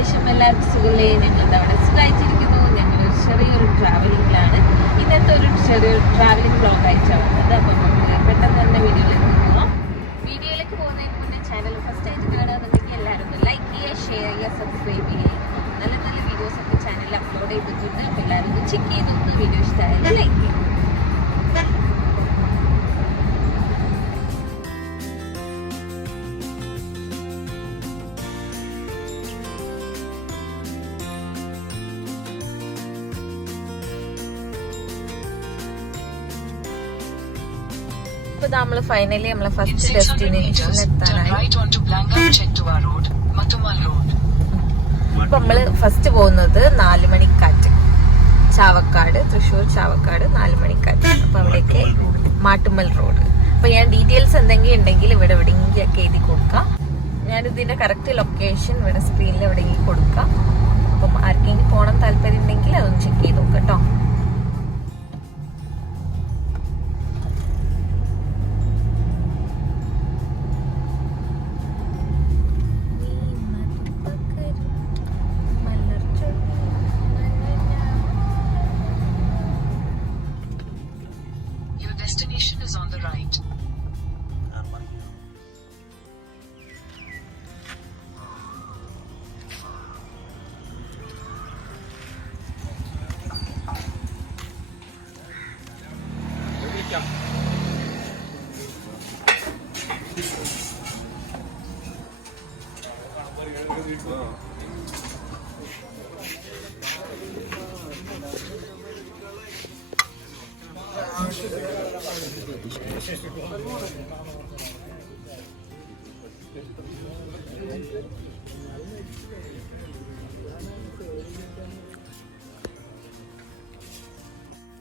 വിശേഷം? എല്ലാവർക്കും സുഖല്ലേ? ഞങ്ങളുടെ അവിടെ സുഖമായിട്ടിരിക്കുന്നു. ഞങ്ങളൊരു ചെറിയൊരു ട്രാവലിങ്ങിലാണ്. ഇന്നത്തെ ഒരു ചെറിയൊരു ട്രാവലിംഗ് ബ്ലോഗ് അയച്ചാണ് വന്നത്. അപ്പം നമുക്ക് പെട്ടെന്ന് തന്നെ വീഡിയോയിലേക്ക് പോകാം. വീഡിയോയിലേക്ക് പോകുന്നതിന് മുന്നേ ചാനൽ ഫസ്റ്റ് ആയിട്ട് കാണുകയാണെന്നുണ്ടെങ്കിൽ എല്ലാവരും ഒന്ന് ലൈക്ക് ചെയ്യുക, ഷെയർ ചെയ്യുക, സബ്സ്ക്രൈബ് ചെയ്യുക. നല്ല നല്ല വീഡിയോസൊക്കെ ചാനലിൽ അപ്ലോഡ് ചെയ്തിട്ടുണ്ട്. അപ്പോൾ എല്ലാവരും ഒന്ന് ചെക്ക് ചെയ്ത് നോക്കുക. വീഡിയോ ഇഷ്ടമായാലും ലൈക്ക് ചെയ്യുക. നമ്മൾ ഫൈനലി നമ്മളെ ഫസ്റ്റ് ഡെസ്റ്റിനേഷൻ എത്താനായി. ഇപ്പൊ നമ്മള് ഫസ്റ്റ് പോകുന്നത് 4 മണിക്കാറ്റ്, ചാവക്കാട്, തൃശ്ശൂർ ചാവക്കാട് 4 മണിക്കാറ്റ്. അപ്പൊ അവിടേക്ക് മാട്ടുമ്മൽ റോഡ്. അപ്പൊ ഞാൻ ഡീറ്റെയിൽസ് എന്തെങ്കിലും ഉണ്ടെങ്കിൽ ഇവിടെ എവിടെയെങ്കിലൊക്കെ എഴുതി കൊടുക്കാം. ഞാനിതിന്റെ കറക്റ്റ് ലൊക്കേഷൻ ഇവിടെ സ്ക്രീനിൽ എവിടെയെങ്കിലും കൊടുക്കാം. അപ്പം ആർക്കെങ്കിലും പോകണം താല്പര്യം ഉണ്ടെങ്കിൽ അതൊന്ന് ചെക്ക് ചെയ്ത് നോക്കാം കേട്ടോ.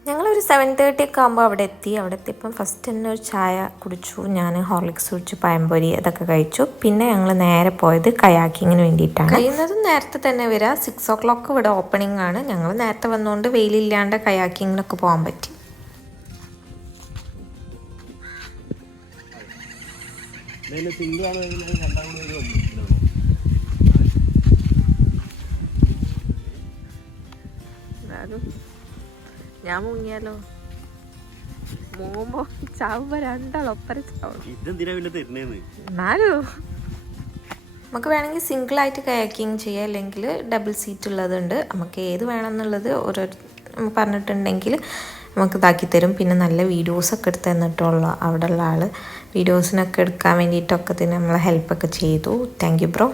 ഞങ്ങളൊരു 7:30 ഒക്കെ ആകുമ്പോൾ അവിടെ എത്തി. അവിടെ എത്തിയപ്പം ഫസ്റ്റ് തന്നെ ഒരു ചായ കുടിച്ചു. ഞാൻ ഹോർലിക്സ് കുടിച്ചു, പഴംപൊരി അതൊക്കെ കഴിച്ചു. പിന്നെ ഞങ്ങൾ നേരെ പോയത് കയാക്കിങ്ങിന് വേണ്ടിയിട്ടാണ്. കഴിയുന്നതും നേരത്തെ തന്നെ വരിക. 6 o'clock ഇവിടെ ഓപ്പണിംഗ് ആണ്. ഞങ്ങൾ നേരത്തെ വന്നുകൊണ്ട് വെയിലില്ലാണ്ട് കയാക്കിങ്ങിനൊക്കെ പോകാൻ പറ്റി. ഞാൻ മുങ്ങിയാലോ? മുങ്ങുമ്പോ ചാവുമ്പോ രണ്ടാളൊപ്പര ചാവും. എന്നാലും നമുക്ക് വേണമെങ്കിൽ സിംഗിൾ ആയിട്ട് കയാക്കിങ് ചെയ്യാം, അല്ലെങ്കിൽ ഡബിൾ സീറ്റ് ഉള്ളതുണ്ട്. നമുക്ക് ഏത് വേണമെന്നുള്ളത് ഓരോ പറഞ്ഞിട്ടുണ്ടെങ്കിൽ നമുക്ക് ഇതാക്കി തരും. പിന്നെ നല്ല വീഡിയോസൊക്കെ എടുത്ത് തന്നിട്ടുള്ള അവിടെയുള്ള ആൾ വീഡിയോസിനൊക്കെ എടുക്കാൻ വേണ്ടിയിട്ടൊക്കെ തന്നെ നമ്മളെ ഹെൽപ്പൊക്കെ ചെയ്തു. Thank you bro.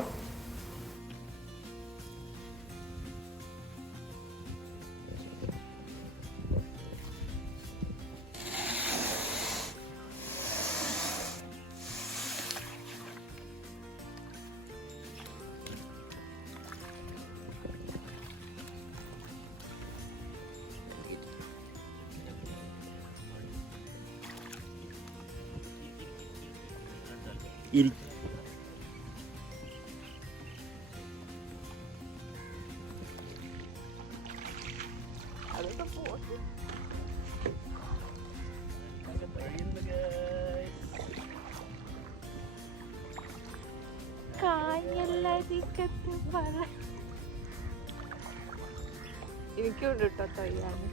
എനിക്കുണ്ട് കേട്ടോ തയ്യാറ്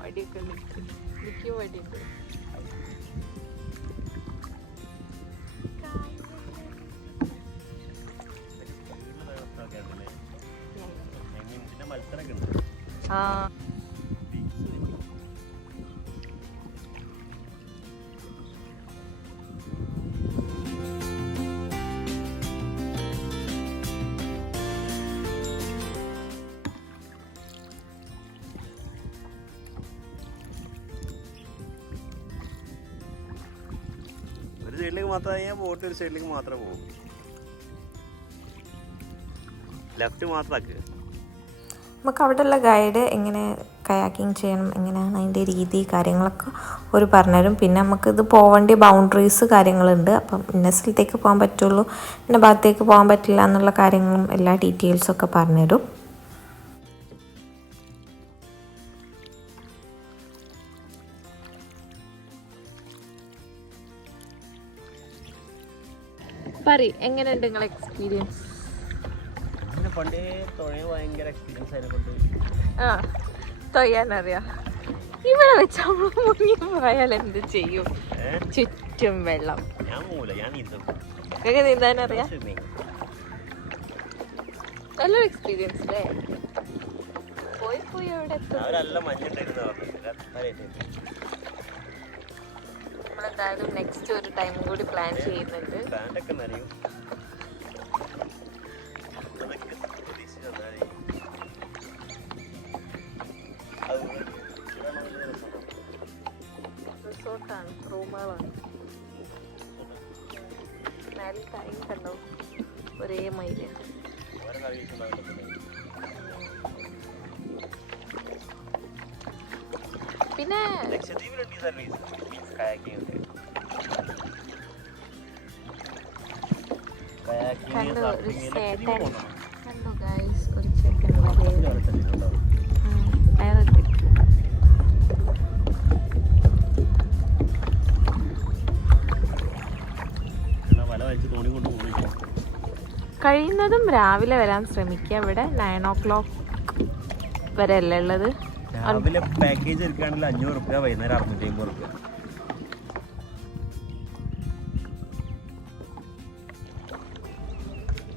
വടിയൊക്കെ നിൽക്കും. എനിക്കും വടിയുണ്ട്. ആ സൈഡിലേക്ക് മാത്രമേ ബോട്ട് ഒരു സൈഡിലേക്ക് മാത്രമേ പോകും. ലെഫ്റ്റ് മാത്രമാക്കുക. നമുക്ക് അവിടെയുള്ള ഗൈഡ് എങ്ങനെ കയാക്കിങ് ചെയ്യണം, എങ്ങനെയാണ് അതിൻ്റെ രീതി കാര്യങ്ങളൊക്കെ ഒരു പറഞ്ഞുതരും. പിന്നെ നമുക്കിത് പോകേണ്ട ബൗണ്ടറീസ് കാര്യങ്ങളുണ്ട്. അപ്പം ഇന്ന സ്ഥലത്തേക്ക് പോകാൻ പറ്റുള്ളൂ, ഇന്ന ഭാഗത്തേക്ക് പോകാൻ പറ്റില്ല എന്നുള്ള കാര്യങ്ങളും എല്ലാ ഡീറ്റെയിൽസൊക്കെ പറഞ്ഞുതരും. പറയ്, എങ്ങനെയുണ്ട് നിങ്ങളെ എക്സ്പീരിയൻസ്? പണ്ടേ തുഴയ ഭയങ്കര എക്സ്പീരിയൻസ് അതിനെക്കൊണ്ട്. ആ തൊയ്യാനറിയാം. ഇവിടെ വെച്ച് നമ്മൾ മുങ്ങി പോയാൽ എന്ത് ചെയ്യും? ചുറ്റും വെള്ളം. ഞാൻ മൂല ഞാൻ നീന്തും. നിങ്ങൾക്ക് നീന്താനറിയാം? നല്ലൊരു എക്സ്പീരിയൻസ് അല്ലേ? പോയി പോയി അവിടെ എത്തും. അവരെല്ലാം മഞ്ഞുണ്ടായിരുന്നു. നമ്മളെന്തായാലും നെക്സ്റ്റ് ഒരു ടൈം കൂടി പ്ലാൻ ചെയ്യുന്നുണ്ട്. പ്ലാന്റൊക്കെ നനയും. റിസോർട്ടാണ്, റൂമുകളാണ്. മേലെ ടൈം കണ്ടോ ഒരേ മൈല. പിന്നെ കണ്ടോ ഒരു ചേട്ടൻ, കണ്ടോ ഗൈസ് ഒരു ചേട്ടൻ കഴിയുന്നതും രാവിലെ വരാൻ ശ്രമിക്കുക. ഇവിടെ 9 o'clock വരെ അല്ലേ ഉള്ളത്. രാവിലെ പാക്കേജ് എടുക്കുകയാണെങ്കിൽ 500 റുപ്യ, വൈകുന്നേരം 650 റുപ്യ.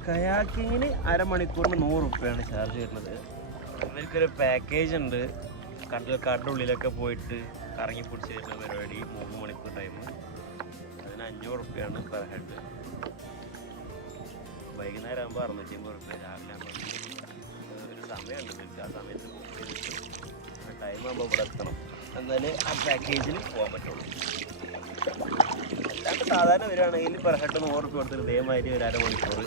കയാക്കിങ്ങിന് അരമണിക്കൂറിന് 100 റുപ്യാണ് ചാർജ് ചെയ്യുന്നത്. ഇവർക്കൊരു പാക്കേജ് ഉണ്ട്, കടലിന്റെ ഉള്ളിലൊക്കെ പോയിട്ട് കറങ്ങി പിടിച്ച് തരുന്ന പരിപാടി. 3 മണിക്കൂർ ടൈം, അതിന് 500 റുപ്യാണ് പെർ ഹെഡ്. വൈകുന്നേരം ആകുമ്പോൾ 650 റുപ്യ. രാവിലെ ആകുമ്പോൾ ഒരു സമയമുണ്ട്, ആ സമയത്ത് ടൈം ആകുമ്പോൾ ഇവിടെ എത്തണം, എന്നാലേ ആ പാക്കേജിൽ പോകാൻ പറ്റുള്ളൂ. അല്ലാണ്ട് സാധാരണ വരികയാണെങ്കിൽ പെർ ഹെഡ് 100 റുപ്യ കൊടുത്തിട്ട് ഇതേമാതിരി ഒരു അരമണിക്കൂർ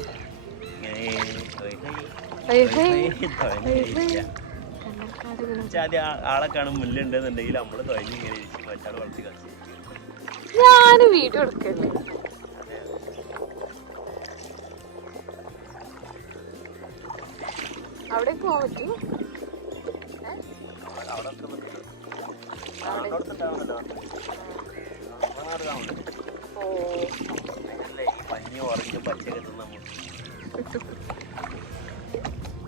ആദ്യം ആളെ കാണും മുല്ലുണ്ടെന്നുണ്ടെങ്കിൽ നമ്മള് തൊഴിഞ്ഞ് ഇങ്ങനെ ഇരിക്കും, മറ്റാൾ വളർത്തി കളിച്ചു. ഞാൻ വീഡിയോ എടുക്കല്ലേ. അവിടെ പോകാൻ പറ്റും.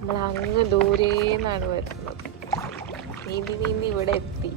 നമ്മളങ്ങ് ദൂരേന്നാണ് വരുന്നത്. നീന്തി നീന്തി ഇവിടെ എത്തി.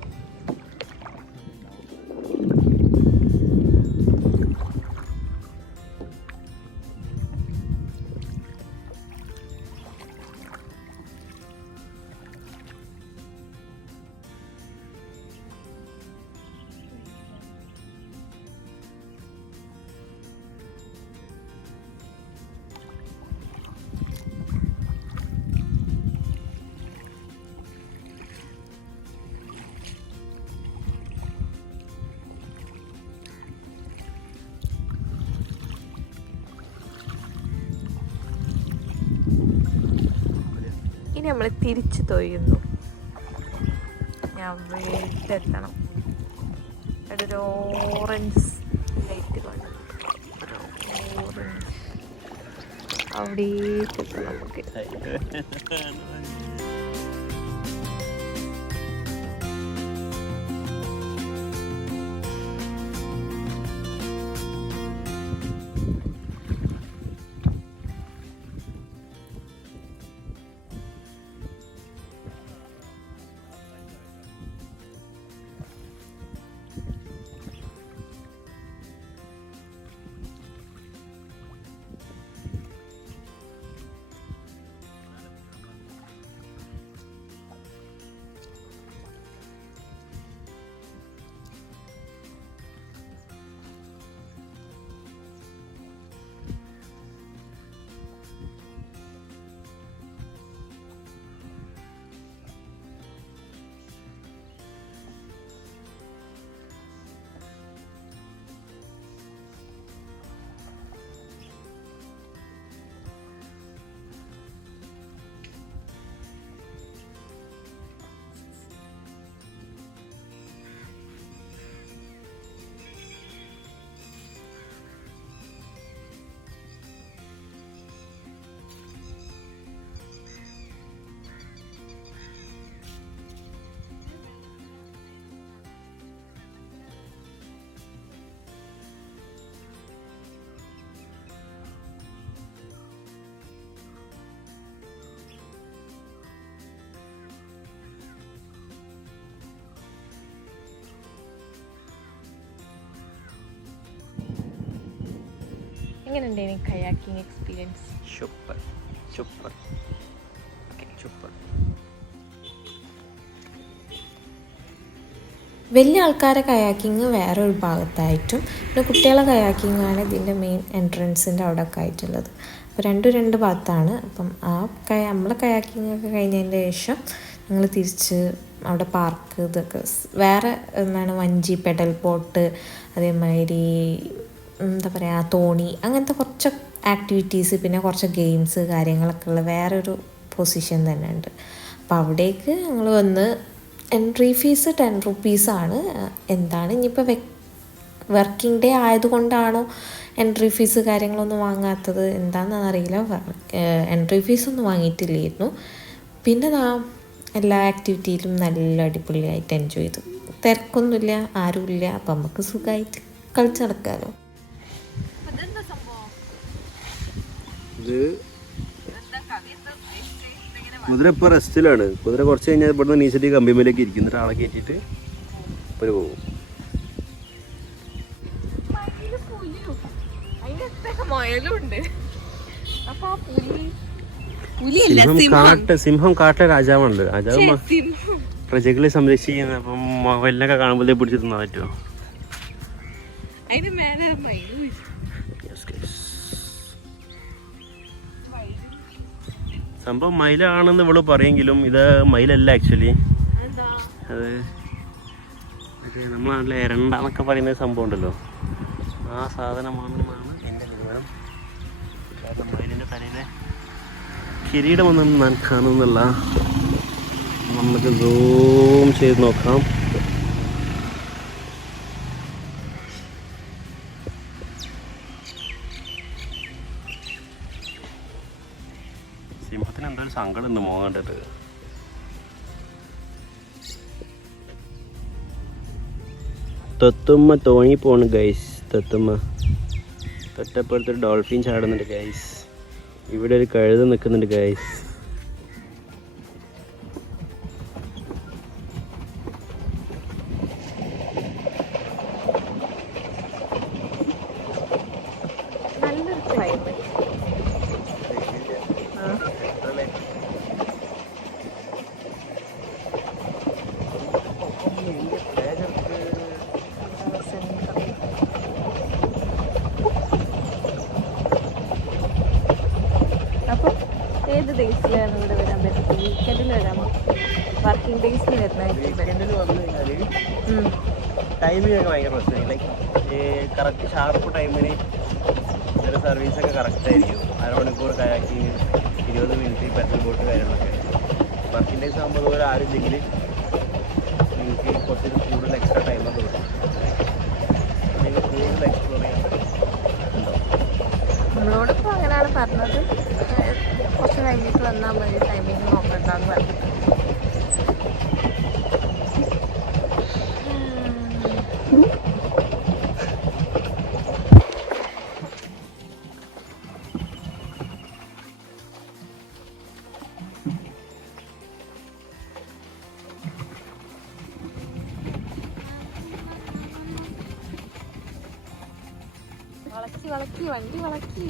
ഇനി നമ്മൾ തിരിച്ചു തൊയ്യുന്നു. ഞാൻ വീട്ടിലെത്തണം. അവിടെ ഒരു ഓറഞ്ച് ലൈറ്റ് കാണും, ഓറഞ്ച്. അവിടേക്ക് എത്തണം നമുക്ക്. എങ്ങനെയുണ്ടായിരുന്നു kayaking experience? Super super super. വലിയ ആൾക്കാരെ കയാക്കിങ് വേറെ ഒരു ഭാഗത്തായിട്ടും പിന്നെ കുട്ടികളെ കയാക്കിംഗ് ആണ് ഇതിൻ്റെ മെയിൻ എൻട്രൻസിൻ്റെ അവിടെ ഒക്കെ ആയിട്ടുള്ളത്. അപ്പോൾ രണ്ട് ഭാഗത്താണ്. അപ്പം നമ്മളെ കയാക്കിംഗ് ഒക്കെ കഴിഞ്ഞതിൻ്റെ ശേഷം ഞങ്ങൾ തിരിച്ച് അവിടെ പാർക്ക് ഇതൊക്കെ വേറെ വഞ്ചി, പെഡൽ ബോട്ട്, അതേമാതിരി എന്താ പറയുക തോണി, അങ്ങനത്തെ കുറച്ച് ആക്ടിവിറ്റീസ്, പിന്നെ കുറച്ച് ഗെയിംസ് കാര്യങ്ങളൊക്കെ ഉള്ള വേറൊരു പൊസിഷൻ തന്നെ ഉണ്ട്. അപ്പോൾ അവിടേക്ക് ഞങ്ങൾ വന്ന് എൻട്രി ഫീസ് 10 റുപ്പീസാണ്. എന്താണ് ഇനിയിപ്പോൾ വർക്കിംഗ് ഡേ ആയതുകൊണ്ടാണോ എൻട്രി ഫീസ് കാര്യങ്ങളൊന്നും വാങ്ങാത്തത് എന്താണെന്ന് അറിയില്ല. എൻട്രി ഫീസൊന്നും വാങ്ങിയിട്ടില്ലായിരുന്നു. പിന്നെ എല്ലാ ആക്ടിവിറ്റിയിലും നല്ല അടിപൊളിയായിട്ട് എൻജോയ് ചെയ്തു. തിരക്കൊന്നുമില്ല, ആരുമില്ല. അപ്പം നമുക്ക് സുഖമായിട്ട് കളിച്ച് നടക്കാമല്ലോ. കുതിര ഇപ്പോൾ റെസ്റ്റിലാണ്. കുതിര കുറച്ച് കഴിഞ്ഞാൽ ഇവിടുന്ന് നീച്ചിട്ട് കമ്പിമേലേക്ക് ഇരിക്കും. ആളെ കയറ്റിയിട്ട് ഒരു പോകും. സിംഹം കാട്ടിലെ രാജാവാണല്ലോ. രാജാവ് പ്രജകളെ സംരക്ഷിക്കുന്ന. അപ്പം മൊബൈലിനൊക്കെ കാണുമ്പോഴേ പിടിച്ച് തിന്നാൻ പറ്റുമോ? സംഭവം മയിലാണെന്ന് ഇവള് പറയെങ്കിലും ഇത് മയിലല്ല ആക്ച്വലി. അത് നമ്മളെ നാട്ടിലെ എരണ്ടാന്നൊക്കെ പറയുന്ന സംഭവം ഉണ്ടല്ലോ, ആ സാധനമാണെന്നാണ് എൻ്റെ നിഗമനം. കാരണം മയിലിൻ്റെ തലയിലെ കിരീടമൊന്നും ഞാൻ കാണുന്നില്ല. നമുക്ക് സൂം ചെയ്ത് നോക്കാം. സിംഹത്തിന് എന്തൊരു സങ്കടമുണ്ട് മോൻ കണ്ടിട്ട്. തൊത്തുമ്മ തോണി പോണ് ഗൈസ്. തൊത്തുമ്മ തൊട്ടപ്പുറത്തൊരു ഡോൾഫിൻ ചാടുന്നുണ്ട് ഗൈസ്. ഇവിടെ ഒരു കഴുത നിൽക്കുന്നുണ്ട് ഗൈസ്. നല്ലൊരു ക്ലൈമറ്റ്. അപ്പോൾ ഏത് ഡേയ്സിലാണ് ഇവിടെ വരാൻ പറ്റും? വീക്കെൻഡിൽ വരാമോ? വർക്കിംഗ് ഡേയ്സിൽ വരുന്നതായിരിക്കും. ടൈമിനൊക്കെ ഭയങ്കര പ്രശ്നമായി. ലൈക്ക് കറക്റ്റ് ഷാർപ്പ് ടൈമിന് ചില സർവീസൊക്കെ കറക്റ്റായിരിക്കും. അരമണിക്കൂർ കയാക്കിങ്, 20 മിനിറ്റ് പെട്രോൾ ബോട്ട് കാര്യങ്ങളൊക്കെ. വർക്കിംഗ് ഡേയ്സ് ആകുമ്പോൾ അതുപോലെ ആരുമില്ലെങ്കിൽ നിങ്ങൾക്ക് കുറച്ച് കൂടുതൽ എക്സ്ട്രാ ടൈമൊക്കെ കിട്ടും. നിങ്ങൾ കൂടുതൽ എക്സ്പ്ലോർ ചെയ്യാൻ നമ്മളോടിപ്പോൾ അങ്ങനെയാണ് പറഞ്ഞത്. കുറച്ച് കഴിഞ്ഞിട്ട് വന്നാൽ മതി, ടൈമിങ് നോക്കണ്ടെന്ന് പറഞ്ഞു. വളക്കി വണ്ടി വളക്കി.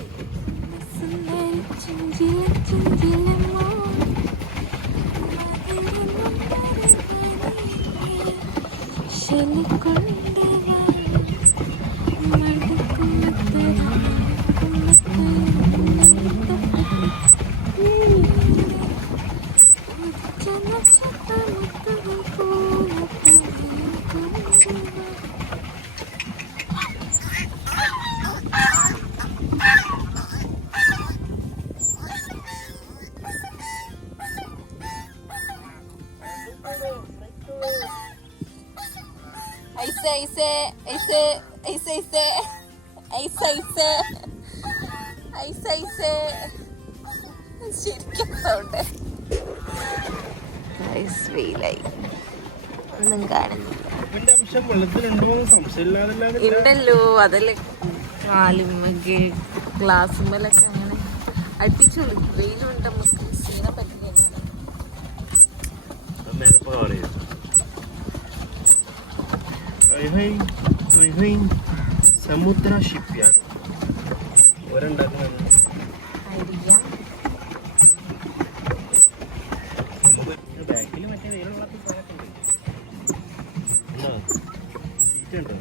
വെയിലായി, ഒന്നും കാണുന്നില്ല. ഉണ്ടല്ലോ, അതല്ലേ കാലുമ്മക്ക് ഗ്ലാസുമ്മലൊക്കെ അങ്ങനെ അടുപ്പിച്ചോളൂ. വെയിലുണ്ട്, നമുക്ക് ചെയ്യാൻ പറ്റുന്നില്ല. സമുദ്ര ഷിപ്പ്യാർഡ് ഉണ്ടാക്കുന്നത് ആയിരിക്കാം. ബാക്കിൽ മറ്റേ വെയിലുള്ള സാധനമൊക്കെ ഉണ്ട്. സീറ്റ് ഉണ്ടോ?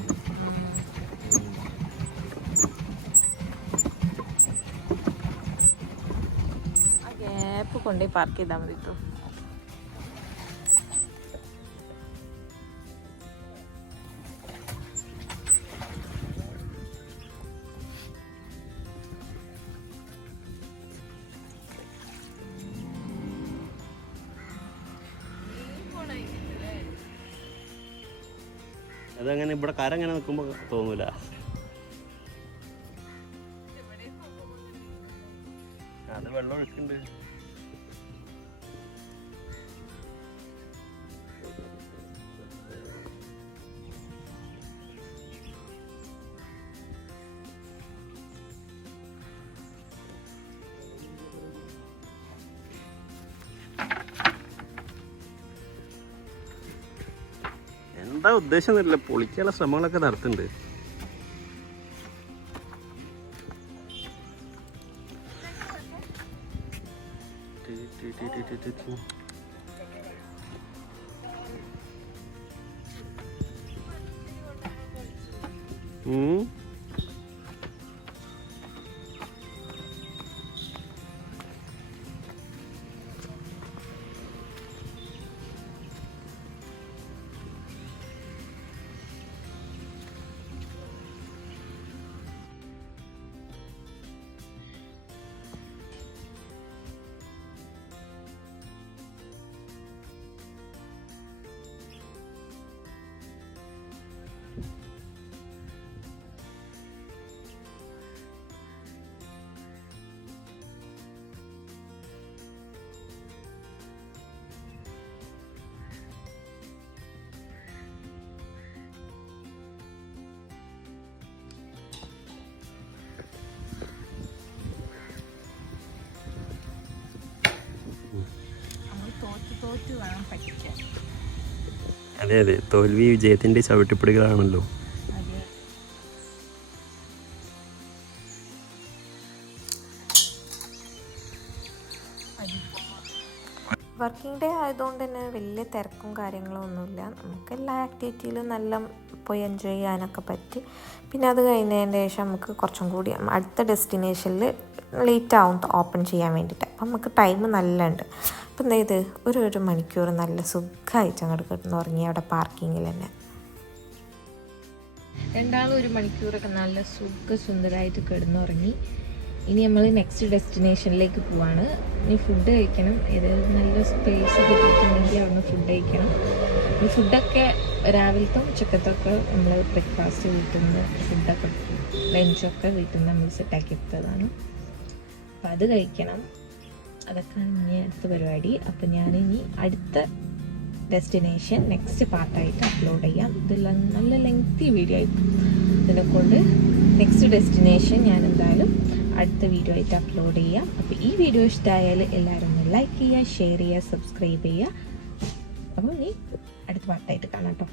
ആ ഗ്യാപ്പ് കൊണ്ടുപോയി പാർക്ക് ചെയ്താൽ മതി കേട്ടോ. അതങ്ങനെ ഇവിടെ കരങ്ങനെ നിൽക്കുമ്പോൾ തോന്നൂല. അത് വെള്ളം ഒഴുക്കുന്നുണ്ട്. എന്താ ഉദ്ദേശം എന്നറിയില്ല, പൊളിക്കാനുള്ള ശ്രമങ്ങളൊക്കെ നടത്തുന്നുണ്ട്. അതെ അതെ, തോൽവി വിജയത്തിന്റെ ചവിട്ടിപ്പിടികളാണല്ലോ. വർക്കിംഗ് ഡേ ആയതുകൊണ്ട് തന്നെ വലിയ തിരക്കും കാര്യങ്ങളും ഒന്നുമില്ല. നമുക്ക് എല്ലാ ആക്ടിവിറ്റിയിലും നല്ല പോയി എൻജോയ് ചെയ്യാനൊക്കെ പറ്റി. പിന്നെ അത് കഴിഞ്ഞതിന് ശേഷം നമുക്ക് കുറച്ചും കൂടി അടുത്ത ഡെസ്റ്റിനേഷനിൽ ലേറ്റ് ആവും ഓപ്പൺ ചെയ്യാൻ വേണ്ടിയിട്ട്. അപ്പം നമുക്ക് ടൈം നല്ല ഉണ്ട്. അപ്പം എന്താ ഇത് ഒരു മണിക്കൂർ നല്ല സുഖമായിട്ട് അങ്ങോട്ട് കിടന്നുറങ്ങി അവിടെ പാർക്കിങ്ങിൽ തന്നെ. രണ്ടാളും 1 മണിക്കൂറൊക്കെ നല്ല സുന്ദരമായിട്ട് കിടന്നുറങ്ങി. ഇനി നമ്മൾ നെക്സ്റ്റ് ഡെസ്റ്റിനേഷനിലേക്ക് പോവാണ്. ഇനി ഫുഡ് കഴിക്കണം. ഇത് നല്ല സ്പേസ് കിട്ടിയിട്ടുണ്ടെങ്കിൽ അവിടുന്ന് ഫുഡ് കഴിക്കണം. ഈ ഫുഡൊക്കെ രാവിലത്തെ ഉച്ചക്കത്തൊക്കെ നമ്മൾ ബ്രേക്ക്ഫാസ്റ്റ് വീട്ടിൽ നിന്ന് ഫുഡൊക്കെ ലഞ്ചൊക്കെ വീട്ടിൽ നിന്ന് നമ്മൾ സെറ്റാക്കി എടുത്തതാണ്. അപ്പം അത് കഴിക്കണം. അതൊക്കെ ഇനി അടുത്ത പരിപാടി. അപ്പം ഞാനിനി അടുത്ത ഡെസ്റ്റിനേഷൻ നെക്സ്റ്റ് പാർട്ടായിട്ട് അപ്ലോഡ് ചെയ്യാം. ഇതെല്ലാം നല്ല ലെങ്തി വീഡിയോ ആയിരിക്കും. ഇതിനെക്കൊണ്ട് നെക്സ്റ്റ് ഡെസ്റ്റിനേഷൻ ഞാൻ എന്തായാലും അടുത്ത വീഡിയോ ആയിട്ട് അപ്ലോഡ് ചെയ്യാം. അപ്പോൾ ഈ വീഡിയോ ഇഷ്ടമായാൽ എല്ലാവരും ഒന്ന് ലൈക്ക് ചെയ്യുക, ഷെയർ ചെയ്യുക, സബ്സ്ക്രൈബ് ചെയ്യുക. അപ്പോൾ ഇനി അടുത്ത പാർട്ടായിട്ട് കാണാം കേട്ടോ.